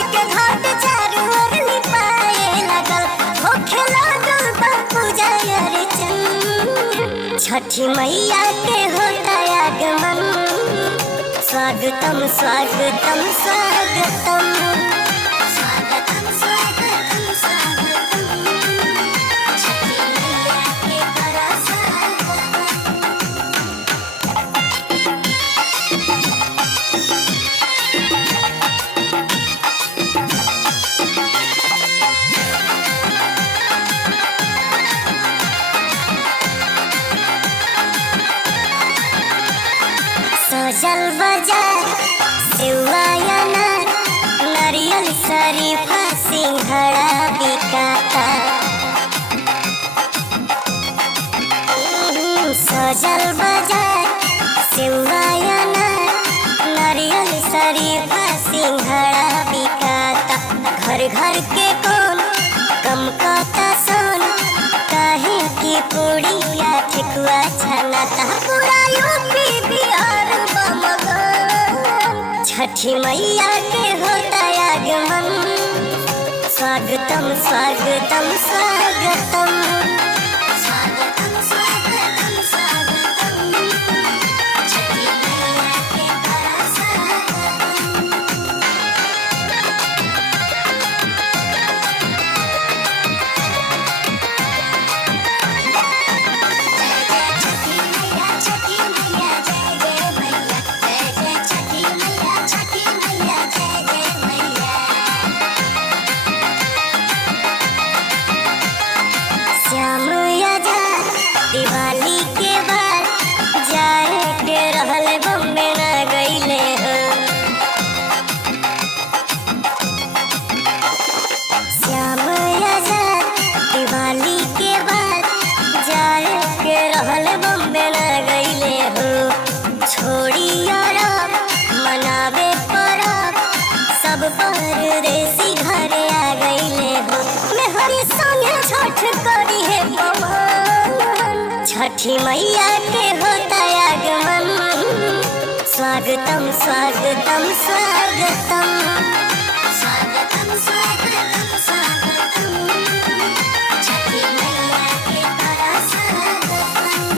माई के घाट चारू ओर लिपाए लागल, होखे लागल बा पूजा अर्चन। छठी मैया के होता आगमन, स्वागतम स्वागतम स्वागतम, स्वागतम स्वागतम स्वागतम, छठी मैया के करा स्वागतम। सजल बाजार सेवा अनार नारियल शरीफा सिंघड़ा बिकाता। सजल बाजार सेवा अनार नारियल शरीफा सिंघड़ा बिकाता। घर घर के कौन कम काता सोन, काहे की पूड़िया ठेकुआ छनाता। पूरा यूपी बिहार बमगन, छठी मैया के होता आगमन, स्वागतम स्वागतम स्वागतम, स्वागतम स्वागतम स्वागतम, छठी मैया के करा स्वागतम। दिवाली के बाद जाए के रहल बम्बे न गईले हो। श्याम आजाद दिवाली के बाद जाए के रहल बम्बे न गईले हो। छोड़ी अरब मनावे परब, सब परदेसी घरे आ गईले हो। मेहरी संगे छठ करी है पवन, छठी मैया के होता आगमन, स्वागतम स्वागतम स्वागतम।